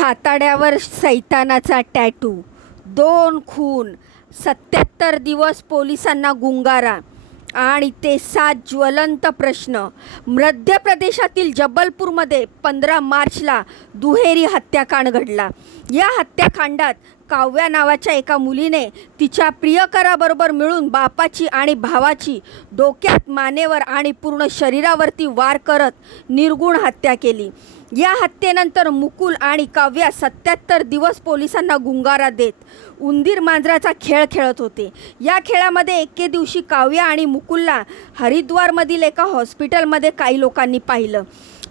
हाताड्यावर सैतानाचा tattoo दोन खून. सत्याहत्तर दिवस पोलिसांना गुंगारा. आणि ते सात ज्वलंत प्रश्न. मध्य प्रदेशातील जबलपूरमध्ये पंधरा मार्चला दुहेरी हत्याकांड घडला. या हत्याकांडात काव्या नावाच्या एका मुलीने तिच्या प्रियकराबरोबर मिळून बापाची आणि भावाची डोक्यात मानेवर आणि पूर्ण शरीरावरती वार करत निर्गुण हत्या केली. या हत्येनंतर मुकुल आणि काव्या सत्याहत्तर दिवस पोलिसांना गुंगारा देत उंदीर मांजराचा खेळ खेळत होते. या खेळामध्ये एके दिवशी काव्या आणि मुकुलला हरिद्वारमधील एका हॉस्पिटलमध्ये काही लोकांनी पाहिलं.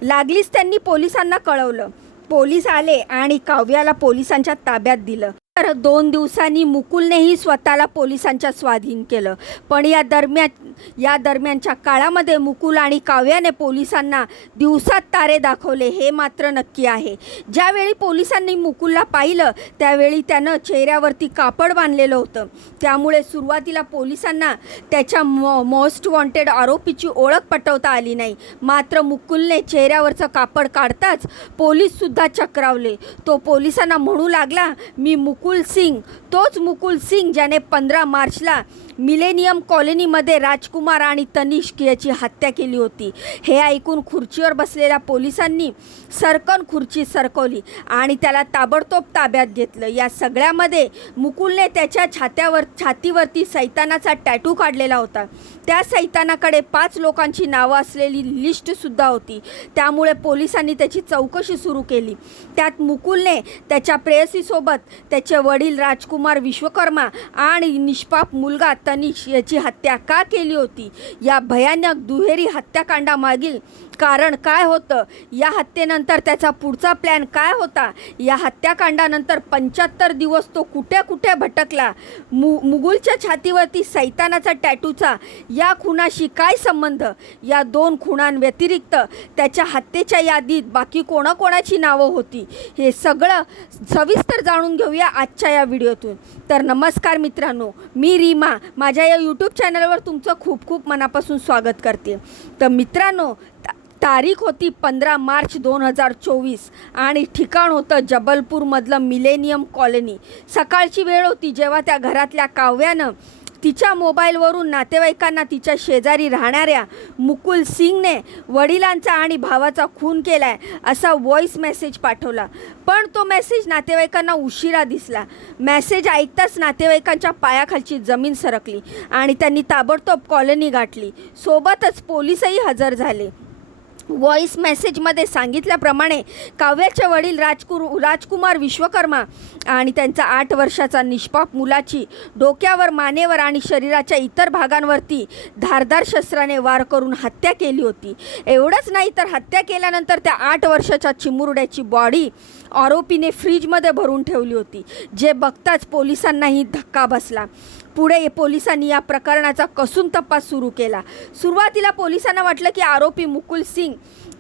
लागलीच त्यांनी पोलिसांना कळवलं. पोलीस आले आणि काव्याला पोलिसांच्या ताब्यात दिलं. तर दोन दिवसांनी मुकुलनेही स्वतःला पोलिसांच्या स्वाधीन केलं. पण या दरम्यान या दरम्यानच्या काळामध्ये मुकुल आणि काव्याने पोलिसांना दिवसात तारे दाखवले हे मात्र नक्की आहे. ज्यावेळी पोलिसांनी मुकुलला पाहिलं त्यावेळी त्यानं चेहऱ्यावरती कापड बांधलेलं होतं. त्यामुळे सुरुवातीला पोलिसांना त्याच्या मॉ मोस्ट वॉन्टेड आरोपीची ओळख पटवता आली नाही. मात्र मुकुलने चेहऱ्यावरचं कापड काढताच पोलीससुद्धा चक्रावले. तो पोलिसांना म्हणू लागला मी मुकुल सिंग. तोच मुकुल सिंग ज्याने पंधरा मार्चला मिलेनियम कॉलनीमध्ये राजकुमार आणि तनिष्क याची हत्या केली होती. हे ऐकून खुर्चीवर बसलेल्या पोलिसांनी सरकन खुर्ची सरकवली आणि त्याला ताबडतोब ताब्यात घेतलं. या सगळ्यामध्ये मुकुलने त्याच्या छात्यावर छातीवरती सैतानाचा टॅटू काढलेला होता. त्या सैतानाकडे पाच लोकांची नावं असलेली लिस्टसुद्धा होती. त्यामुळे पोलिसांनी त्याची चौकशी सुरू केली. त्यात मुकुलने त्याच्या प्रेयसीसोबत त्याचे वडील राजकुमार विश्वकर्मा आणि निष्पाप मुलगा तनिष याची हत्या का केली होती? या भयानक दुहेरी हत्याकांडामागील कारण काय होतं? या हत्येनंतर त्याचा पुढचा प्लॅन काय होता? या हत्याकांडानंतर पंच्याहत्तर दिवस तो कुठे कुठे भटकला? मु मुगुलच्या छातीवरती सैतानाचा टॅटूचा या खुनाशी काय संबंध? या दोन खुणांव्यतिरिक्त त्याच्या हत्येच्या यादीत बाकी कोणाकोणाची नावं होती? हे सगळं सविस्तर जाणून घेऊया आजच्या या व्हिडिओतून. तर नमस्कार मित्रांनो मी रीमा. माझ्या या यूट्यूब चॅनलवर तुमचं खूप खूप मनापासून स्वागत करते. तर मित्रांनो तारीख होती पंधरा मार्च दोन हजार चोवीस आणि ठिकाण होतं जबलपूरमधलं मिलेनियम कॉलनी. सकाळची वेळ होती जेव्हा त्या घरातल्या काव्यानं तिच्या मोबाईलवरून नातेवाईकांना तिच्या शेजारी राहणाऱ्या मुकुल सिंगने वडिलांचा आणि भावाचा खून केलाय असा व्हॉईस मेसेज पाठवला. पण तो मेसेज नातेवाईकांना उशिरा दिसला. मेसेज ऐकताच नातेवाईकांच्या पायाखालची जमीन सरकली आणि त्यांनी ताबडतोब कॉलनी गाठली. सोबतच पोलीसही हजर झाले. व्हॉईस मेसेजमध्ये सांगितल्याप्रमाणे काव्याचे वडील राजकुरु राजकुमार विश्वकर्मा आणि त्यांचा आठ वर्षाचा निष्पाप मुलाची डोक्यावर मानेवर आणि शरीराच्या इतर भागांवरती धारदार शस्त्राने वार करून हत्या केली होती. एवढंच नाही तर हत्या केल्यानंतर त्या आठ वर्षाच्या चिमुरड्याची बॉडी आरोपीने फ्रीजमध्ये भरून ठेवली होती. जे बघताच पोलिसांनाही धक्का बसला. पुढे पोलिसांनी या प्रकरणाचा कसून तपास सुरू केला. सुरुवातीला पोलिसांना वाटलं की आरोपी मुकुल सिंग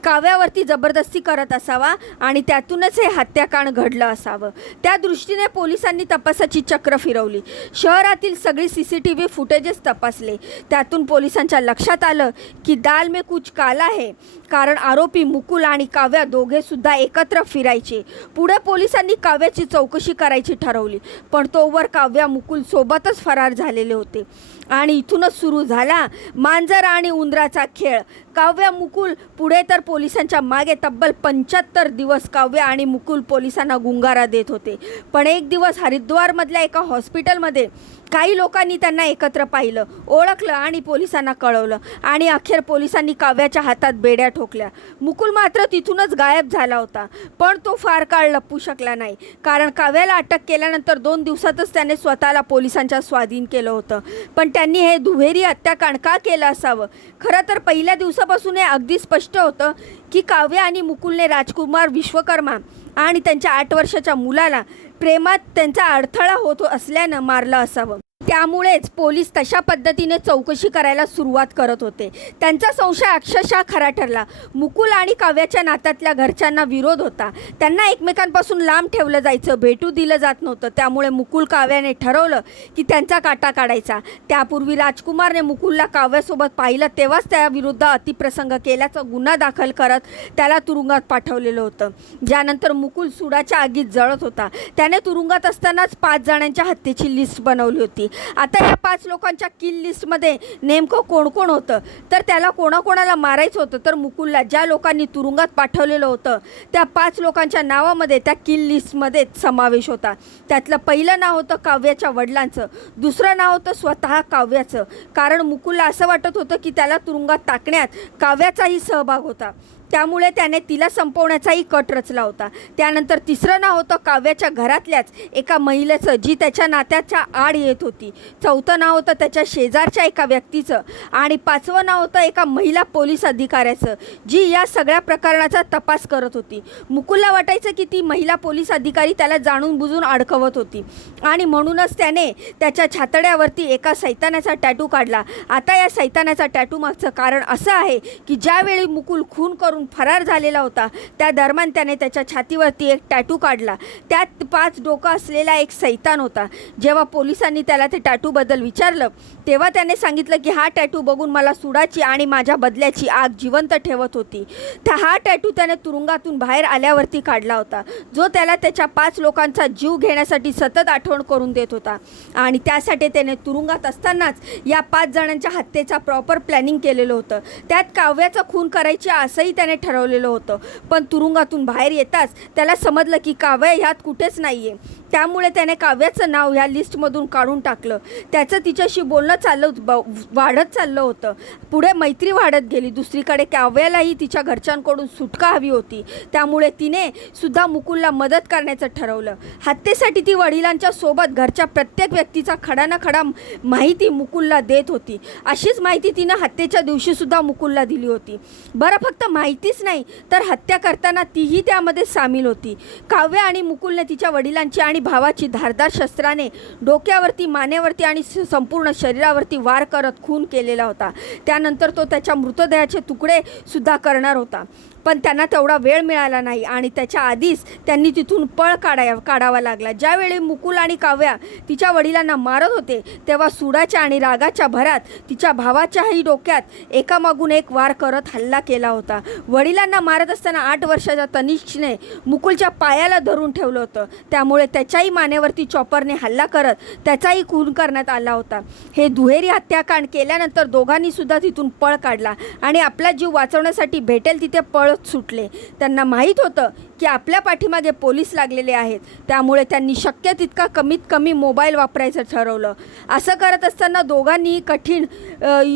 काव्यावरती जबरदस्ती करत असावा आणि त्यातूनच हे हत्याकांड घडलं असावं. त्या दृष्टीने पोलिसांनी तपासाची चक्र फिरवली. शहरातील सगळी C C T V footages तपासले. त्यातून पोलिसांच्या लक्षात आलं की दाल में कुछ काला आहे कारण आरोपी मुकुल आणि काव्या दोघे सुद्धा एकत्र फिरायचे. पुढे पोलिसांनी काव्याची चौकशी करायची ठरवली. पण तोवर काव्या मुकुल सोबतच फरार झालेले होते. आणि इथूनच सुरू झाला मांजर आणि उंदराचा खेळ. काव्या मुकुल पुढे तर पोलिसांच्या मागे तब्बल पंच्याहत्तर दिवस काव्य आणि मुकुल पोलिसांना गुंगारा देत होते. पण एक दिवस हरिद्वारमधल्या एका हॉस्पिटलमध्ये काही लोकांनी त्यांना एकत्र पाहिलं ओळखलं आणि पोलिसांना कळवलं आणि अखेर पोलिसांनी काव्याच्या हातात बेड्या ठोकल्या. मुकुल मात्र तिथूनच गायब झाला होता पण तो फार काळ लपू शकला नाही. कारण काव्याला अटक केल्यानंतर दोन दिवसातच त्याने स्वतःला पोलिसांच्या स्वाधीन केलं होतं. पण त्यांनी हे दुहेरी हत्याकांड का केलं असावं. खरं तर पहिल्या दिवसापासून हे अगदी स्पष्ट होतं की काव्या आणि मुकुलने राजकुमार विश्वकर्मा आणि त्यांच्या आठ वर्षाच्या मुलाला प्रेमात त्यांचा अडथळा होत असल्यानं मारलं असावं. त्यामुळेच पोलीस तशा पद्धतीने चौकशी करायला सुरुवात करत होते. त्यांचा संशय अक्षरशः खरा ठरला. मुकुल आणि काव्याच्या नात्यातल्या घरच्यांना विरोध होता. त्यांना एकमेकांपासून लांब ठेवलं जायचं भेटू दिलं जात नव्हतं. त्यामुळे मुकुल काव्याने ठरवलं की त्यांचा काटा काढायचा. त्यापूर्वी राजकुमारने मुकुलला काव्यासोबत पाहिलं तेव्हाच त्याविरुद्ध अतिप्रसंग केल्याचा गुन्हा दाखल करत त्याला तुरुंगात पाठवलेलं होतं. ज्यानंतर मुकुल सुडाच्या आगीत जळत होता. त्याने तुरुंगात असतानाच पाच जणांच्या हत्येची लिस्ट बनवली होती. आता या पाच लोकांच्या किल लिस्टमध्ये नेमकं कोण कोण होतं? तर त्याला कोणाकोणाला मारायचं होतं? तर मुकुलला ज्या लोकांनी तुरुंगात पाठवलेलं होतं त्या पाच लोकांच्या नावामध्ये त्या किल लिस्टमध्ये समावेश होता. त्यातलं पहिलं नाव होतं काव्याच्या वडिलांचं दुसरं नाव होतं स्वतः काव्याचं. कारण मुकुलला असं वाटत होतं की त्याला तुरुंगात टाकण्यात काव्याचाही सहभाग होता. त्यामुळे त्याने तिला संपवण्याचाही कट रचला होता. त्यानंतर तिसरं नाव होतं काव्याच्या घरातल्याच एका महिलेचं जी त्याच्या नात्याच्या आड येत होती. चौथं नाव होतं त्याच्या शेजारच्या एका व्यक्तीचं आणि पाचवं नाव होतं एका महिला पोलीस अधिकाऱ्याचं जी या सगळ्या प्रकरणाचा तपास करत होती. मुकुलला वाटायचं की ती महिला पोलीस अधिकारी त्याला जाणून बुजून अडकवत होती आणि म्हणूनच त्याने त्याच्या छातड्यावरती एका सैतानाचा टॅटू काढला. आता या सैतानाचा टॅटू मागचं कारण असं आहे की ज्यावेळी मुकुल खून करून फरार झालेला होता. त्या दरम्यान त्याने त्याच्या छातीवरती एक टॅटू काढला. त्यात पाच डोकं असलेला एक सैतान होता. जेव्हा पोलिसांनी त्याला ते टॅटूबद्दल विचारलं तेव्हा त्याने सांगितलं की हा टॅटू बघून मला सुडाची आणि माझ्या बदल्याची आग जिवंत ठेवत होती. तर हा टॅटू त्याने तुरुंगातून बाहेर आल्यावरती काढला होता जो त्याला त्याच्या पाच लोकांचा जीव घेण्यासाठी सतत आठवण करून देत होता. आणि त्यासाठी त्याने तुरुंगात असतानाच या पाच जणांच्या हत्येचा प्रॉपर प्लॅनिंग केलेलं होतं. त्यात काव्याचा खून करायची असंही त्याने ठरवलेलं होतं. पण तुरुंगातून बाहेर येताच त्याला समजलं की काव्य ह्यात कुठेच नाही आहे त्यामुळे त्याने काव्याचं नाव ह्या लिस्टमधून काढून टाकलं. त्याचं तिच्याशी बोलणं चाललं ब- वाढत चाललं होतं. पुढे मैत्री वाढत गेली. दुसरीकडे काव्यालाही तिच्या घरच्यांकडून सुटका हवी होती. त्यामुळे तिने सुद्धा मुकुलला मदत करण्याचं ठरवलं. हत्येसाठी ती वडिलांच्या सोबत घरच्या प्रत्येक व्यक्तीचा खडा ना खडा माहिती मुकुलला देत होती. अशीच माहिती तिनं हत्येच्या दिवशीसुद्धा मुकुलला दिली होती. बरं फक्त माहिती माहितीच नाही. तर हत्या करताना तीही त्यामध्ये सामील होती. काव्य आणि मुकुलने तिच्या वडिलांची आणि भावाची धारदार शस्त्राने डोक्यावरती मानेवरती आणि स- संपूर्ण शरीरावरती वार करत खून केलेला होता. त्यानंतर तो त्याच्या मृतदेहाचे तुकडे सुद्धा करणार होता. पण त्यांना तेवढा वेळ मिळाला नाही आणि त्याच्या आधीच त्यांनी तिथून पळ काढाया काढावा लागला. ज्यावेळी मुकुल आणि काव्या तिच्या वडिलांना मारत होते तेव्हा सुडाच्या आणि रागाच्या भरात तिच्या भावाच्याही डोक्यात एकामागून एक वार करत हल्ला केला होता. वडिलांना मारत असताना आठ वर्षाच्या तनिष्ठने मुकुलच्या पायाला धरून ठेवलं होतं. त्यामुळे त्याच्याही मानेवरती चॉपरने हल्ला करत त्याचाही खून करण्यात आला होता. हे दुहेरी हत्याकांड केल्यानंतर दोघांनी सुद्धा तिथून पळ काढला आणि आपला जीव वाचवण्यासाठी भेटेल तिथे पळ सहज सुटले. त्यांना माहीत होतं की आपल्या पाठीमागे पोलीस लागलेले आहेत. त्यामुळे त्यांनी शक्य तितका कमीत कमी मोबाईल वापरायचं ठरवलं. असं करत असताना दोघांनीही कठीण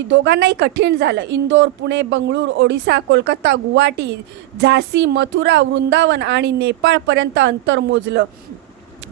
दोघांनाही कठीण झालं. इंदोर पुणे बंगळूर ओडिसा कोलकाता गुवाहाटी झाशी मथुरा वृंदावन आणि नेपाळपर्यंत अंतर मोजलं.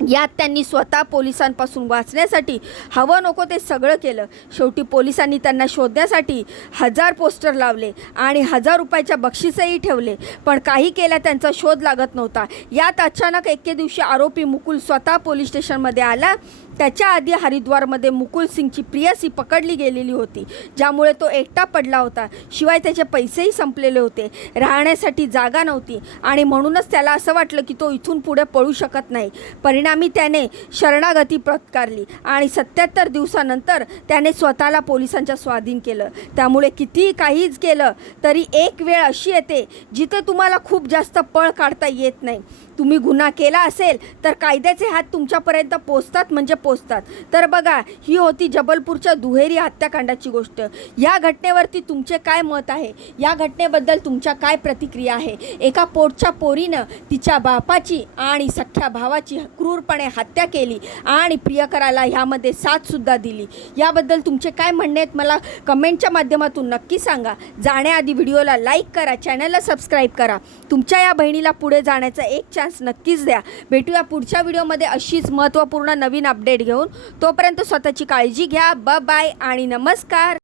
यात त्यांनी स्वतः पोलिसांपासून वाचण्यासाठी हवं नको ते सगळं केलं. शेवटी पोलिसांनी त्यांना शोधण्यासाठी हजार पोस्टर लावले आणि हजार रुपयाच्या बक्षीसही ठेवले. पण काही केल्या त्यांचा शोध लागत नव्हता. यात अचानक एके दिवशी आरोपी मुकुल स्वतः पोलीस स्टेशनमध्ये आला. त्याच्या आधी हरिद्वारमध्ये मुकुल सिंगची प्रियसी पकडली गेलेली होती ज्यामुळे तो एकटा पडला होता. शिवाय त्याचे पैसेही संपलेले होते. राहण्यासाठी जागा नव्हती आणि म्हणूनच त्याला असं वाटलं की तो इथून पुढे पळू शकत नाही. परिणामी त्याने शरणागती पत्कारली आणि सत्याहत्तर दिवसानंतर त्याने स्वतःला पोलिसांच्या स्वाधीन केलं. त्यामुळे कितीही काहीच केलं तरी एक वेळ अशी येते जिथे तुम्हाला खूप जास्त पळ काढता येत नाही. तुम्ही गुन्हा केला असेल तर कायद्याचे हात तुमच्यापर्यंत पोचतात म्हणजे पोचतात. तर बघा ही होती जबलपूरच्या दुहेरी हत्याकांडाची गोष्ट. या घटनेवरती तुमचे काय मत आहे? या घटनेबद्दल तुमच्या काय प्रतिक्रिया आहे? एका पोटच्या पोरीनं तिच्या बापाची आणि सख्ख्या भावाची क्रूरपणे हत्या केली आणि प्रियकराला ह्यामध्ये साथसुद्धा दिली. याबद्दल तुमचे काय म्हणणे आहेत? मला कमेंटच्या माध्यमातून नक्की सांगा. जाण्याआधी व्हिडिओला लाईक करा चॅनलला सबस्क्राईब करा. तुमच्या या बहिणीला पुढे जाण्याचा एक चान्स नक्कीच द्या. भेटूया पुढच्या व्हिडिओमध्ये अशीच महत्त्वपूर्ण नवीन अपडेट घेऊन. तोपर्यंत स्वतःची काळजी घ्या. ब बाय आणि नमस्कार.